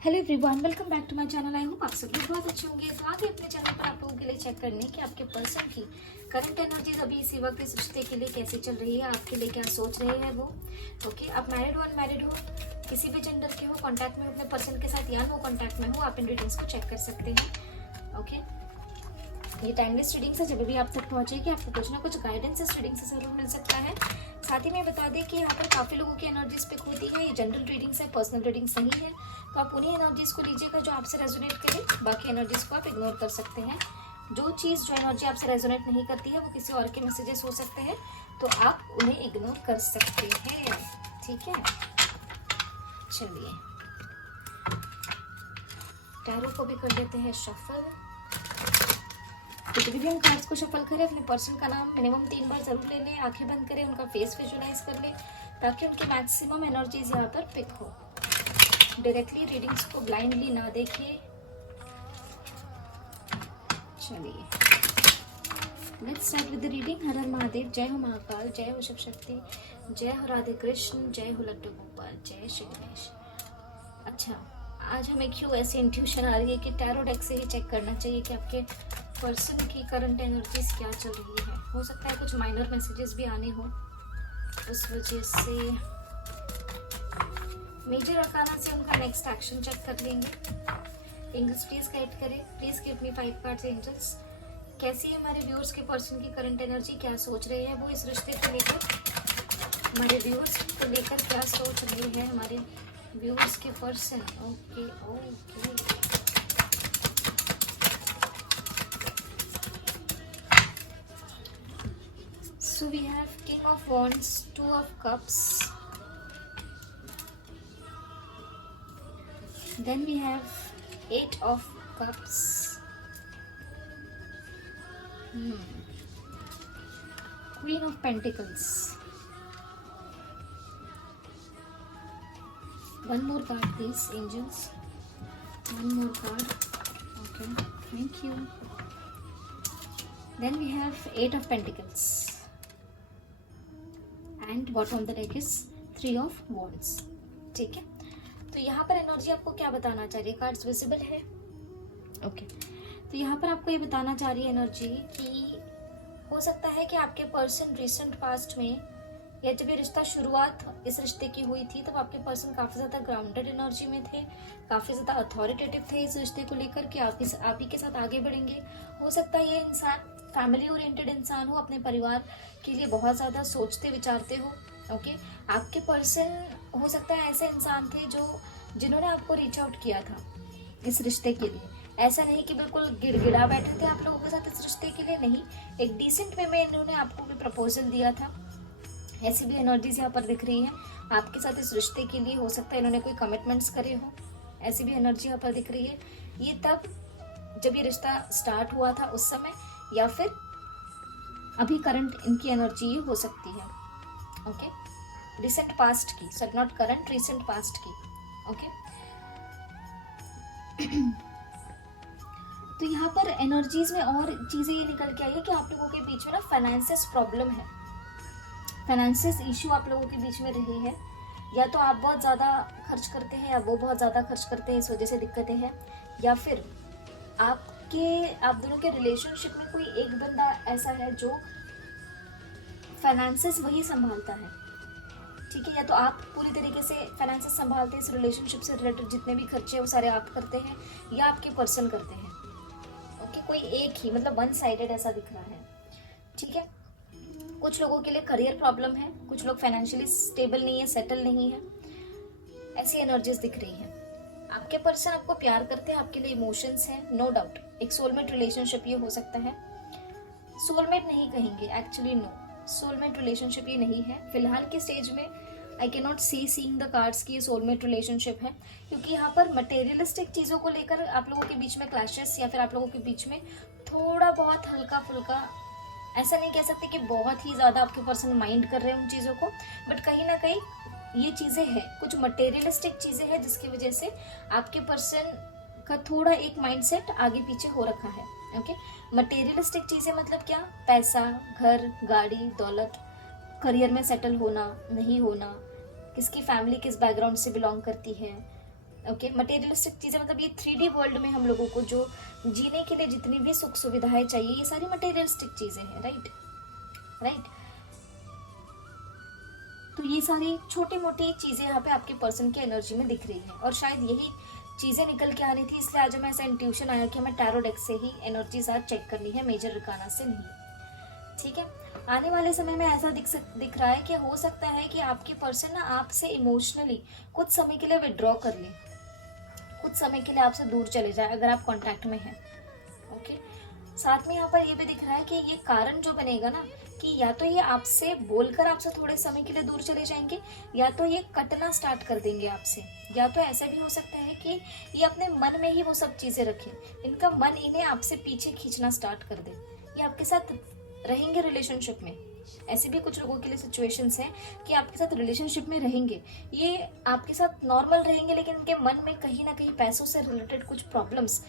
Hello everyone, welcome back to my channel. I hope आप सभी बहुत अच्छे होंगे। तो आगे अपने चैनल पर आप लोगों के लिए चेक करने कि आपके पर्सन की करंट एनर्जीज अभी इसी वक्त इस रिश्ते के लिए कैसे चल रही है, आपके लिए क्या सोच रहे हैं वो। ओके, आप मैरिड हो, अनमैरिड हो, किसी भी जेंडर के हो, कॉन्टैक्ट में हो अपने पर्सन के साथ या नो कॉन्टैक्ट में हो, आप इन रीडिंग्स को चेक कर सकते हैं। ओके, ये टाइमलेस रीडिंग से जब भी आप तक पहुंचेगी आपको कुछ ना कुछ गाइडेंस इस रीडिंग से जरूर मिल सकता है। साथ ही मैं बता दें कि यहाँ पर काफ़ी लोगों की एनर्जीज पिक होती है। ये जनरल रीडिंग्स है, पर्सनल रीडिंग्स नहीं है, तो आप उन्हीं एनर्जीज को लीजिएगा जो आपसे रेजोनेट करे। बाकी एनर्जीज को आप इग्नोर कर सकते हैं। जो एनर्जी आपसे रेजोनेट नहीं करती है वो किसी और के मैसेजेस हो सकते हैं, तो आप उन्हें इग्नोर कर सकते हैं। ठीक है, चलिए टैरो को भी कर देते हैं शफल। तो जब भी हम कार्ड्स को शफल करें अपने पर्सन का नाम मिनिमम 3 बार जरूर ले लें, आंखें बंद करें, उनका फेस विजुलाइज कर लें ताकि उनकी मैक्सिमम एनर्जीज यहाँ पर पिक हो। डायरेक्टली रीडिंग्स को ब्लाइंडली ना देखिए। चलिए let's start with the reading. हर हर महादेव, जय हो महाकाल, जय हो शिव शक्ति, जय हो राधे कृष्ण, जय हो लड्डू गोपाल, जय श्री गणेश। अच्छा, आज हमें क्यों ऐसी इंट्यूशन आ रही है कि टैरो डेक से ही चेक करना चाहिए कि आपके पर्सन की करंट एनर्जीज क्या चल रही है। हो सकता है कुछ माइनर मैसेजेस भी आने हो, उस वजह से मेजर अरकाना से उनका नेक्स्ट एक्शन चेक कर लेंगे। एंजल्स प्लीज गाइड करें, please give me 5 cards angels. कैसी है हमारे व्यूअर्स के पर्सन की करंट एनर्जी, क्या सोच रहे हैं वो इस रिश्ते को लेकर। हमारे व्यूअर्स को लेकर क्या सोच रहे हैं हमारे व्यूअर्स के person. Okay okay, so we have King of Wands, 2 of Cups, then we have 8 of Cups, Queen of Pentacles. One more card please angels, one more card. Okay, thank you. Then we have 8 of Pentacles and bottom of the deck is 3 of Wands. ठीक है, तो यहाँ पर energy आपको क्या बताना चाह रही है, कार्ड्स विजिबल है। ओके, तो यहाँ पर आपको ये बताना चाह रही है एनर्जी कि हो सकता है कि आपके पर्सन रिसेंट पास्ट में या जब ये रिश्ता शुरुआत इस रिश्ते की हुई थी तब आपके पर्सन काफ़ी ज़्यादा ग्राउंडेड एनर्जी में थे, काफ़ी ज़्यादा अथॉरिटेटिव थे इस रिश्ते को लेकर कि आप ही के साथ आगे बढ़ेंगे। हो सकता है ये इंसान फैमिली ओरिएंटेड इंसान हो, अपने परिवार के लिए बहुत ज़्यादा सोचते विचारते हो। ओके, आपके पर्सन हो सकता है ऐसे इंसान थे जिन्होंने आपको रीच आउट किया था इस रिश्ते के लिए। ऐसा नहीं कि बिल्कुल गिड़गिड़ा बैठे थे आप लोगों के साथ इस रिश्ते के लिए, नहीं, एक डिसेंट वे में इन्होंने आपको भी प्रपोजल दिया था। ऐसी भी एनर्जीज यहाँ पर दिख रही है आपके साथ इस रिश्ते के लिए। हो सकता है इन्होंने कोई कमिटमेंट्स करे हो, ऐसी भी एनर्जी यहाँ पर दिख रही है। ये तब जब ये रिश्ता स्टार्ट हुआ था उस समय, या फिर अभी करंट इनकी एनर्जी ये हो सकती है। ओके, रिसेंट पास्ट की, sorry not current, recent past की। ओके तो यहाँ पर एनर्जीज में और चीजें ये निकल के आई है कि आप लोगों के बीच में ना फाइनेंसिस प्रॉब्लम है, फाइनेंसिस इशू आप लोगों के बीच में रही है। या तो आप बहुत ज़्यादा खर्च करते हैं या वो बहुत ज़्यादा खर्च करते हैं, इस वजह से दिक्कतें हैं। या फिर आप दोनों के रिलेशनशिप में कोई एक बंदा ऐसा है जो फाइनेंसिस वही संभालता है। ठीक है, या तो आप पूरी तरीके से फाइनेंसिस संभालते हैं, इस रिलेशनशिप से रिलेटेड जितने भी खर्चे हैं वो सारे आप करते हैं या आपके पर्सन करते हैं। ओके, कोई एक ही, मतलब वन साइडेड ऐसा दिख रहा है। ठीक है, कुछ लोगों के लिए करियर प्रॉब्लम है, कुछ लोग फाइनेंशियली स्टेबल नहीं है, सेटल नहीं है, ऐसी एनर्जीज दिख रही है। आपके पर्सन आपको प्यार करते हैं, आपके लिए इमोशंस हैं, नो डाउट। एक सोलमेट रिलेशनशिप ये हो सकता है, सोलमेट नहीं कहेंगे एक्चुअली, नो, सोलमेट रिलेशनशिप ये नहीं है फिलहाल की स्टेज में। I can not seeing the cards की ये सोलमेट रिलेशनशिप है, क्योंकि यहाँ पर मटेरियलिस्टिक चीज़ों को लेकर आप लोगों के बीच में क्लैशेस, या फिर आप लोगों के बीच में थोड़ा बहुत हल्का फुल्का, ऐसा नहीं कह सकते कि बहुत ही ज़्यादा आपके पर्सन माइंड कर रहे हैं उन चीज़ों को, बट कहीं ना कहीं ये चीज़ें हैं, कुछ मटेरियलिस्टिक चीज़ें हैं जिसकी वजह से आपके पर्सन का थोड़ा एक माइंडसेट आगे पीछे हो रखा है। ओके, मटेरियलिस्टिक चीज़ें मतलब क्या, पैसा, घर, गाड़ी, दौलत, करियर में सेटल होना नहीं होना, किसकी फैमिली किस बैकग्राउंड से बिलोंग करती है, ओके, मटेरियलिस्टिक चीजें मतलब ये 3D वर्ल्ड में हम लोगों को जो जीने के लिए जितनी भी सुख सुविधाएं चाहिए, ये सारी मटेरियलिस्टिक चीजें हैं, राइट राइट। तो ये सारी छोटी मोटी चीजें यहाँ पे आपके पर्सन की एनर्जी में दिख रही है, और शायद यही चीजें निकल के आ रही थी, इसलिए आज हमें ऐसा इंट्यूशन आया कि हमें टैरो डेक से ही एनर्जीज आज चेक करनी है, मेजर अरकाना से नहीं। ठीक है, आने वाले समय में ऐसा दिख रहा है कि हो सकता है कि आपके पर्सन ना आपसे इमोशनली कुछ समय के लिए विड्रॉ कर ले, कुछ समय के लिए आपसे दूर चले जाए अगर आप कांटेक्ट में हैं। ओके, साथ में यहाँ पर ये भी दिख रहा है कि ये कारण जो बनेगा ना, कि या तो ये आपसे बोलकर आपसे थोड़े समय के लिए दूर चले जाएंगे, या तो ये कटना स्टार्ट कर देंगे आपसे, या तो ऐसा भी हो सकता है कि ये अपने मन में ही वो सब चीजें रखें, इनका मन इन्हें आपसे पीछे खींचना स्टार्ट कर दे। ये आपके साथ रहेंगे रिलेशनशिप में, ऐसे भी कुछ लोगों के लिए सिचुएशंस हैं कि आपके साथ रिलेशनशिप में रहेंगे, ये आपके साथ नॉर्मल रहेंगे, लेकिन इनके मन में कहीं ना कहीं पैसों से रिलेटेड कुछ प्रॉब्लम्स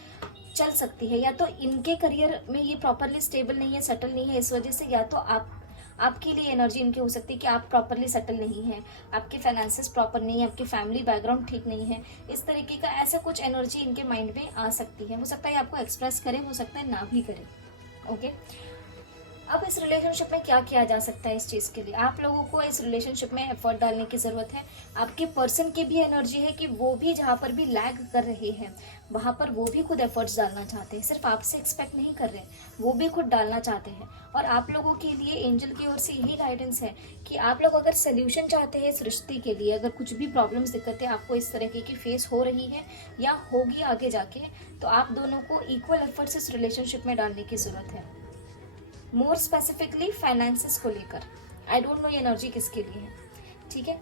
चल सकती है, या तो इनके करियर में ये प्रॉपरली स्टेबल नहीं है, सेटल नहीं है इस वजह से, या तो आपके लिए एनर्जी इनकी हो सकती है कि आप प्रॉपरली सेटल नहीं है, आपके फाइनेंसेस प्रॉपर नहीं है, आपकी फैमिली बैकग्राउंड ठीक नहीं है, इस तरीके का ऐसा कुछ एनर्जी इनके माइंड में आ सकती है। हो सकता है आपको एक्सप्रेस करें, हो सकता है ना भी करें। ओके, अब इस रिलेशनशिप में क्या किया जा सकता है इस चीज़ के लिए, आप लोगों को इस रिलेशनशिप में एफर्ट डालने की ज़रूरत है। आपके पर्सन की भी एनर्जी है कि वो भी जहाँ पर भी लैग कर रहे हैं वहाँ पर वो भी खुद एफर्ट्स डालना चाहते हैं, सिर्फ आपसे एक्सपेक्ट नहीं कर रहे, वो भी खुद डालना चाहते हैं। और आप लोगों के लिए एंजल की ओर से यही गाइडेंस है कि आप लोग अगर सोल्यूशन चाहते हैं इस रिश्ते के लिए, अगर कुछ भी प्रॉब्लम्स दिक्कतें आपको इस तरह की फेस हो रही है या होगी आगे जाके, तो आप दोनों को इक्वल एफर्ट्स इस रिलेशनशिप में डालने की ज़रूरत है। मोर स्पेसिफिकली फाइनेंसेस को लेकर, आई डोंट नो ये एनर्जी किसके लिए है। ठीक है,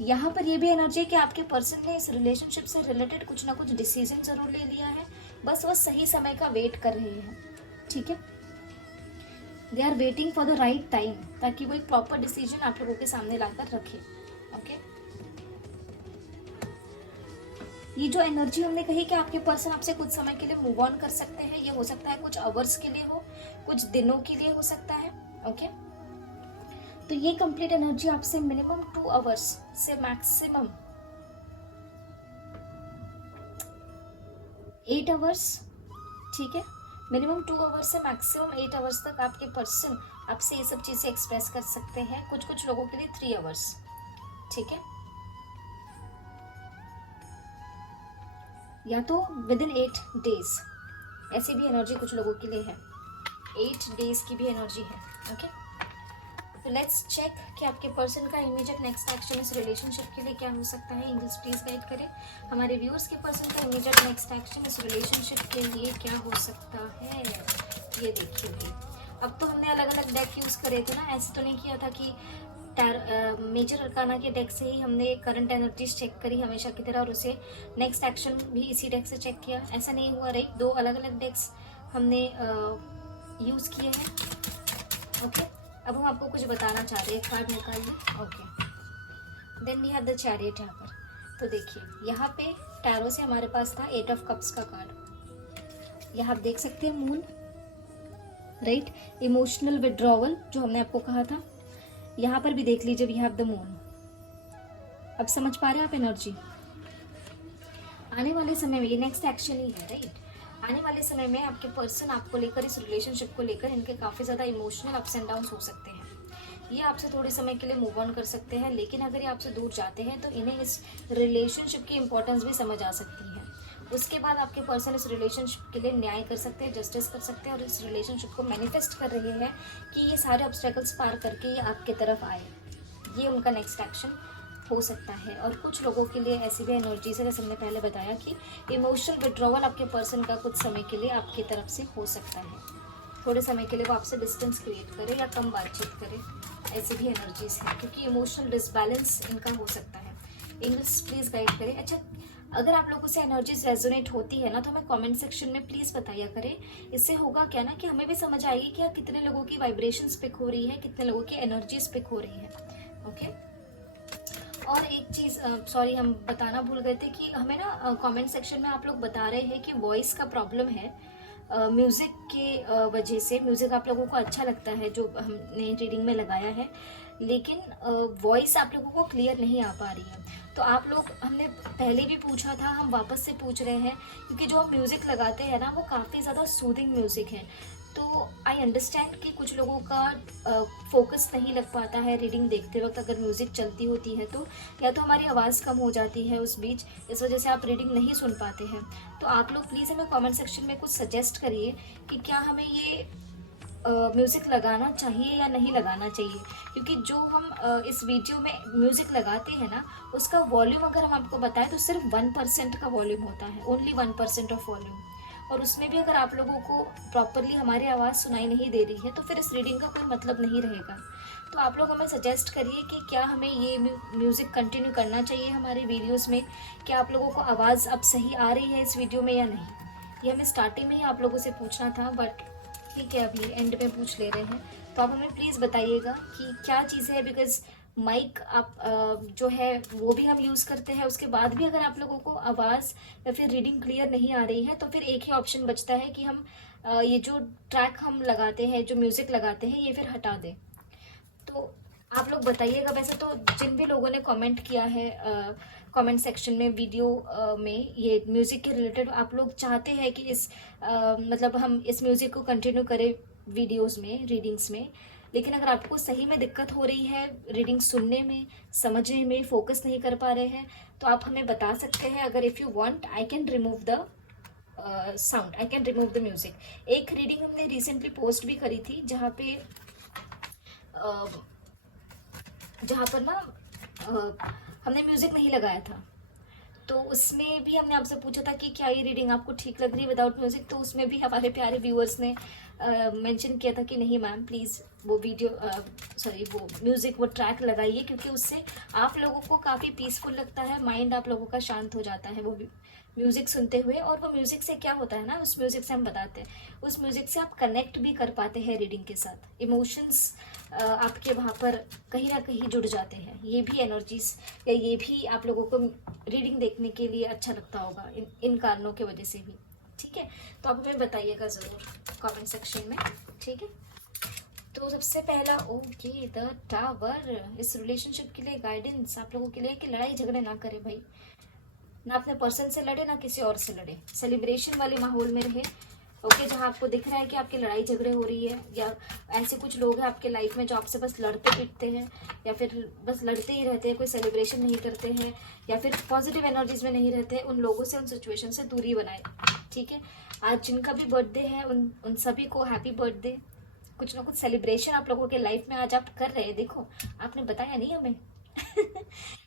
यहाँ पर ये भी एनर्जी है कि आपके पर्सन ने इस रिलेशनशिप से रिलेटेड कुछ ना कुछ डिसीजन जरूर ले लिया है, बस वो सही समय का वेट कर रहे हैं। ठीक है, they are waiting for the right time, ताकि वो एक प्रॉपर डिसीजन आप लोगों के सामने लाकर रखे। ओके, ये जो एनर्जी हमने कही कि आपके पर्सन आपसे कुछ समय के लिए मूव ऑन कर सकते हैं, ये हो सकता है कुछ आवर्स के लिए हो, कुछ दिनों के लिए हो सकता है। ओके, तो ये कंप्लीट एनर्जी आपसे मिनिमम 2 आवर्स से मैक्सिमम 8 आवर्स, ठीक है, मिनिमम 2 आवर्स से मैक्सिमम 8 आवर्स तक आपके पर्सन आपसे ये सब चीजें एक्सप्रेस कर सकते हैं, कुछ कुछ लोगों के लिए 3 आवर्स। ठीक है, या तो विद इन 8 डेज, ऐसी भी एनर्जी कुछ लोगों के लिए है, 8 डेज की भी एनर्जी है। ओके, तो लेट्स चेक कि आपके पर्सन का इमीडिएट नेक्स्ट एक्शन इस रिलेशनशिप के लिए क्या हो सकता है। एंजल्स प्लीज गाइड करें हमारे व्यूअर्स के पर्सन का इमीडिएट नेक्स्ट एक्शन इस रिलेशनशिप के लिए क्या हो सकता है। ये देखिए, अब तो हमने अलग अलग डेक यूज करे थे ना, ऐसे तो नहीं किया था कि मेजर अरकाना के डेक से ही हमने करंट एनर्जीज चेक करी हमेशा की तरह, और उसे नेक्स्ट एक्शन भी इसी डेक से चेक किया, ऐसा नहीं हुआ। राइट, 2 अलग अलग डेक्स हमने यूज किए हैं। ओके, अब हम आपको कुछ बताना चाह रहे हैं, कार्ड निकालिए। Okay, then we have the chariot यहाँ पर। तो देखिए, यहाँ पे टैरो से हमारे पास था 8 ऑफ कप्स का कार्ड, यहाँ आप देख सकते हैं मून, राइट, इमोशनल विड्रॉवल जो हमने आपको कहा था। यहाँ पर भी देख लीजिए, वी हैव द मून। अब समझ पा रहे हैं आप एनर्जी, आने वाले समय में ये नेक्स्ट एक्शन ही है। राइट, आने वाले समय में आपके पर्सन आपको लेकर, इस रिलेशनशिप को लेकर, इनके काफ़ी ज़्यादा इमोशनल अप्स एंड डाउन्स हो सकते हैं। ये आपसे थोड़े समय के लिए मूव ऑन कर सकते हैं, लेकिन अगर ये आपसे दूर जाते हैं तो इन्हें इस रिलेशनशिप की इंपॉर्टेंस भी समझ आ सकती है। उसके बाद आपके पर्सन इस रिलेशनशिप के लिए न्याय कर सकते हैं, जस्टिस कर सकते हैं, और इस रिलेशनशिप को मैनिफेस्ट कर रहे हैं कि ये सारे ऑब्स्टेकल्स पार करके ये आपके तरफ आए। ये उनका नेक्स्ट एक्शन हो सकता है। और कुछ लोगों के लिए ऐसी भी एनर्जीज है, जैसे हमने पहले बताया कि इमोशनल विड्रॉवल आपके पर्सन का कुछ समय के लिए आपकी तरफ से हो सकता है, थोड़े समय के लिए वो आपसे डिस्टेंस क्रिएट करे या कम बातचीत करे, ऐसी भी एनर्जीज है, क्योंकि इमोशनल डिसबैलेंस इनका हो सकता है। इंग्लिश प्लीज गाइड करें। अच्छा, अगर आप लोगों से एनर्जीज रेजोनेट होती है ना, तो हमें कमेंट सेक्शन में प्लीज़ बताया करें। इससे होगा क्या ना, कि हमें भी समझ आएगी कि कितने लोगों की वाइब्रेशंस पिक हो रही है, कितने लोगों की एनर्जीज पिक हो रही है। ओके, और एक चीज़ सॉरी, हम बताना भूल गए थे कि हमें ना कमेंट सेक्शन में आप लोग बता रहे हैं कि वॉइस का प्रॉब्लम है म्यूज़िक के वजह से। म्यूज़िक आप लोगों को अच्छा लगता है जो हमने रीडिंग में लगाया है, लेकिन वॉइस आप लोगों को क्लियर नहीं आ पा रही है। तो आप लोग, हमने पहले भी पूछा था, हम वापस से पूछ रहे हैं, क्योंकि जो हम म्यूज़िक लगाते हैं ना वो काफ़ी ज़्यादा सूदिंग म्यूज़िक है। तो आई अंडरस्टैंड कि कुछ लोगों का फोकस नहीं लग पाता है रीडिंग देखते वक्त अगर म्यूज़िक चलती होती है तो, या तो हमारी आवाज़ कम हो जाती है उस बीच, इस वजह से आप रीडिंग नहीं सुन पाते हैं। तो आप लोग प्लीज़ हमें कमेंट सेक्शन में कुछ सजेस्ट करिए कि क्या हमें ये म्यूज़िक लगाना चाहिए या नहीं लगाना चाहिए, क्योंकि जो हम इस वीडियो में म्यूज़िक लगाते हैं ना, उसका वॉल्यूम अगर हम आपको बताएं तो सिर्फ 1% का वॉल्यूम होता है, ओनली 1% ऑफ वॉल्यूम। और उसमें भी अगर आप लोगों को प्रॉपरली हमारी आवाज़ सुनाई नहीं दे रही है तो फिर इस रीडिंग का कोई मतलब नहीं रहेगा। तो आप लोग हमें सजेस्ट करिए कि क्या हमें ये म्यूज़िक कंटिन्यू करना चाहिए हमारे वीडियोज़ में, क्या आप लोगों को आवाज़ अब सही आ रही है इस वीडियो में या नहीं। ये हमें स्टार्टिंग में ही आप लोगों से पूछना था, बट ठीक है अभी एंड में पूछ ले रहे हैं। तो आप हमें प्लीज़ बताइएगा कि क्या चीज़ है, बिकॉज माइक आप जो है वो भी हम यूज़ करते हैं, उसके बाद भी अगर आप लोगों को आवाज़ या फिर रीडिंग क्लियर नहीं आ रही है तो फिर एक ही ऑप्शन बचता है कि हम ये जो ट्रैक हम लगाते हैं, जो म्यूज़िक लगाते हैं, ये फिर हटा दें। तो आप लोग बताइएगा। वैसे तो जिन भी लोगों ने कमेंट किया है कमेंट सेक्शन में वीडियो में ये म्यूज़िक के रिलेटेड, आप लोग चाहते हैं कि इस मतलब हम इस म्यूज़िक को कंटिन्यू करें वीडियोस में, रीडिंग्स में। लेकिन अगर आपको सही में दिक्कत हो रही है रीडिंग सुनने में, समझने में, फोकस नहीं कर पा रहे हैं, तो आप हमें बता सकते हैं। अगर if you want I can remove the sound, I can remove the music. एक रीडिंग हमने रिसेंटली पोस्ट भी करी थी जहाँ पर ना हमने म्यूज़िक नहीं लगाया था, तो उसमें भी हमने आपसे पूछा था कि क्या ये रीडिंग आपको ठीक लग रही है विदाउट म्यूज़िक। तो उसमें भी हमारे प्यारे व्यूअर्स ने मेंशन किया था कि नहीं मैम प्लीज़ वो वीडियो वो म्यूज़िक, वो ट्रैक लगाइए, क्योंकि उससे आप लोगों को काफ़ी पीसफुल लगता है, माइंड आप लोगों का शांत हो जाता है वो म्यूज़िक सुनते हुए। और वो म्यूज़िक से क्या होता है ना, उस म्यूज़िक से हम बताते हैं, उस म्यूज़िक से आप कनेक्ट भी कर पाते हैं रीडिंग के साथ। इमोशंस आपके वहाँ पर कहीं ना कहीं जुड़ जाते हैं। ये भी एनर्जीज या ये भी आप लोगों को रीडिंग देखने के लिए अच्छा लगता होगा इन कारणों की वजह से भी। ठीक है, तो आप हमें बताइएगा ज़रूर कमेंट सेक्शन में। ठीक है, तो सबसे पहला ओके द टावर, इस रिलेशनशिप के लिए गाइडेंस आप लोगों के लिए कि लड़ाई झगड़े ना करें भाई, ना अपने पर्सन से लड़े ना किसी और से लड़े, सेलिब्रेशन वाले माहौल में रहे। ओके, जहाँ आपको दिख रहा है कि आपकी लड़ाई झगड़े हो रही है, या ऐसे कुछ लोग हैं आपके लाइफ में जो आपसे बस लड़ते पीटते हैं, या फिर बस लड़ते ही रहते हैं, कोई सेलिब्रेशन नहीं करते हैं, या फिर पॉजिटिव एनर्जीज में नहीं रहते हैं, उन लोगों से, उन सिचुएशन से दूरी बनाए। ठीक है, आज जिनका भी बर्थडे है उन सभी को हैप्पी बर्थडे। कुछ ना कुछ सेलिब्रेशन आप लोगों के लाइफ में आज आप कर रहे हैं, देखो आपने बताया नहीं हमें।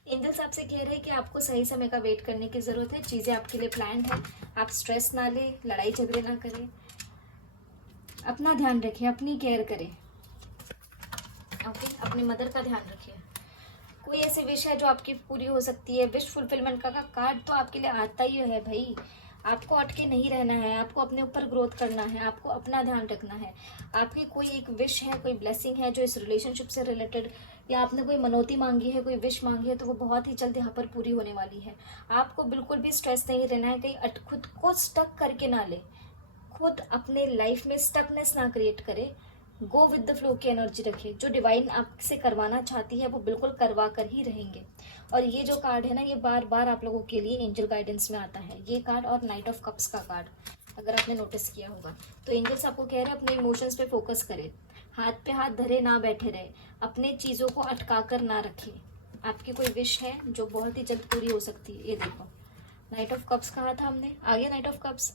एंजल्स आपसे कह रहे हैं कि आपको सही समय का वेट करने की ज़रूरत है, चीज़ें आपके लिए प्लान्ड है, आप स्ट्रेस ना लें, लड़ाई झगड़े ना करें, अपना ध्यान रखें, अपनी केयर करें। ओके, अपनी मदर का ध्यान रखिए। कोई ऐसी विश है जो आपकी पूरी हो सकती है, विश फुलफिलमेंट का कार्ड तो आपके लिए आता ही है भाई। आपको अटके नहीं रहना है, आपको अपने ऊपर ग्रोथ करना है, आपको अपना ध्यान रखना है। आपकी कोई एक विश है, कोई ब्लेसिंग है जो इस रिलेशनशिप से रिलेटेड, या आपने कोई मनौती मांगी है, कोई विश मांगी है, तो वो बहुत ही जल्द यहाँ पर पूरी होने वाली है। आपको बिल्कुल भी स्ट्रेस नहीं रहना है, कहीं खुद को स्टक करके ना ले, खुद अपने लाइफ में स्टकनेस ना क्रिएट करे, गो विद द फ्लो की एनर्जी रखिए। जो डिवाइन आपसे करवाना चाहती है वो बिल्कुल करवा कर ही रहेंगे। और ये जो कार्ड है ना, ये बार बार आप लोगों के लिए एंजल गाइडेंस में आता है, ये कार्ड और नाइट ऑफ कप्स का कार्ड, अगर आपने नोटिस किया होगा। तो एंजल्स आपको कह रहे हैं अपने इमोशंस पे फोकस करें, हाथ पे हाथ धरे ना बैठे रहे, अपने चीज़ों को अटका कर ना रखें। आपकी कोई विश है जो बहुत ही जल्द पूरी हो सकती है। ये देखो नाइट ऑफ कप्स कहा था हमने, आ गया नाइट ऑफ कप्स।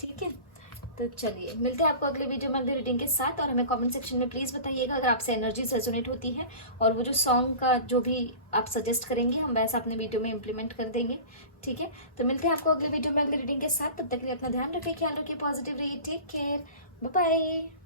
ठीक है, तो चलिए मिलते हैं आपको अगले वीडियो में अगली रीडिंग के साथ। और हमें कमेंट सेक्शन में प्लीज़ बताइएगा अगर आपसे एनर्जी रेजोनेट होती है, और वो जो सॉन्ग का जो भी आप सजेस्ट करेंगे हम वैसा अपने वीडियो में इम्प्लीमेंट कर देंगे। ठीक है, तो मिलते हैं आपको अगले वीडियो में अगली रीडिंग के साथ। तब तक के लिए अपना ध्यान रखिए, ख्याल रखिए, पॉजिटिव रहिए, टेक केयर, बाय बाय।